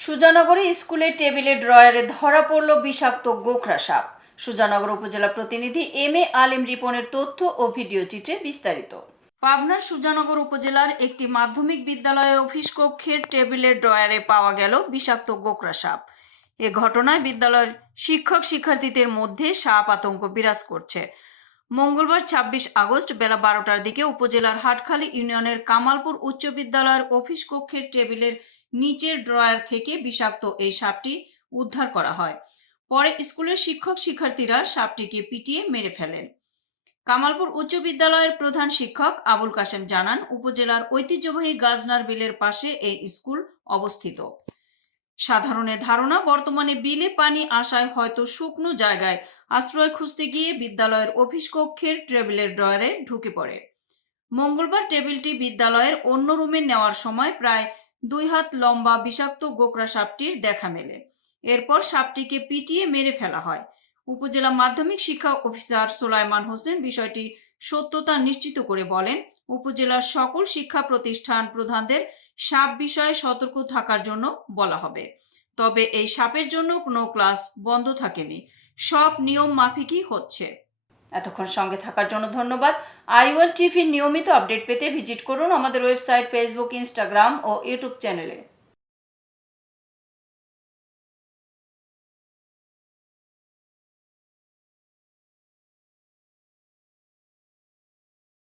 সুজানগরে স্কুলের টেবিলে ড্রয়ারে ধরা পড়ল বিষাক্ত গোখরা সাপ। সুজানগর উপজেলা প্রতিনিধি এম এ আলিম রিপনের তথ্য ও ভিডিও চিত্রে বিস্তারিত। পাবনার সুজানগর উপজেলার একটি মাধ্যমিক বিদ্যালয়ে অফিস কক্ষের টেবিলের ড্রয়ারে পাওয়া গেল বিষাক্ত গোকরা সাপ। এ ঘটনায় বিদ্যালয়ের শিক্ষক শিক্ষার্থীদের মধ্যে সাপ আতঙ্ক বিরাজ করছে। মঙ্গলবার ২৬ আগস্ট বেলা বারোটার দিকে উপজেলার হাটখালী ইউনিয়নের কামালপুর উচ্চ বিদ্যালয়ের অফিস কক্ষের টেবিলের নিচের ড্রয়ার থেকে বিষাক্ত এই সাপটি উদ্ধার করা হয়। পরে স্কুলের শিক্ষক শিক্ষার্থীরা সাপটিকে পিটিয়ে মেরে ফেলেন। কামালপুর উচ্চ বিদ্যালয়ের প্রধান শিক্ষক আবুল কাশেম জানান, উপজেলার ঐতিহ্যবাহী গাজনার বিলের পাশে এই স্কুল অবস্থিত। সাধারণের ধারণা, বর্তমানে বিলে পানি আসায় হয়তো শুকনো জায়গায় আশ্রয় খুঁজতে গিয়ে বিদ্যালয়ের অফিস কক্ষের টেবিলের ড্রয়ারে ঢুকে পড়ে। মঙ্গলবার টেবিলটি বিদ্যালয়ের অন্য রুমে নেওয়ার সময় প্রায় দুই হাত লম্বা বিষাক্ত গোকরা সাপটির দেখা মেলে। এরপর সাপটিকে পিটিয়ে মেরে ফেলা হয়। উপজেলা মাধ্যমিক শিক্ষা অফিসার সোলাইমান হোসেন বিষয়টি সত্যতা নিশ্চিত করে বলেন, উপজেলার সকল শিক্ষা প্রতিষ্ঠান প্রধানদের সাপ বিষয়ে সতর্ক থাকার জন্য বলা হবে। তবে এই সাপের জন্য কোনো ক্লাস বন্ধ থাকেনি। সব নিয়ম মাফিকই হচ্ছে। এতক্ষণ সঙ্গে থাকার জন্য ধন্যবাদ। আই ওয়ান টিভির নিয়মিত আপডেট পেতে ভিজিট করুন আমাদের ওয়েবসাইট, ফেসবুক, ইনস্টাগ্রাম ও ইউটিউব চ্যানেলে।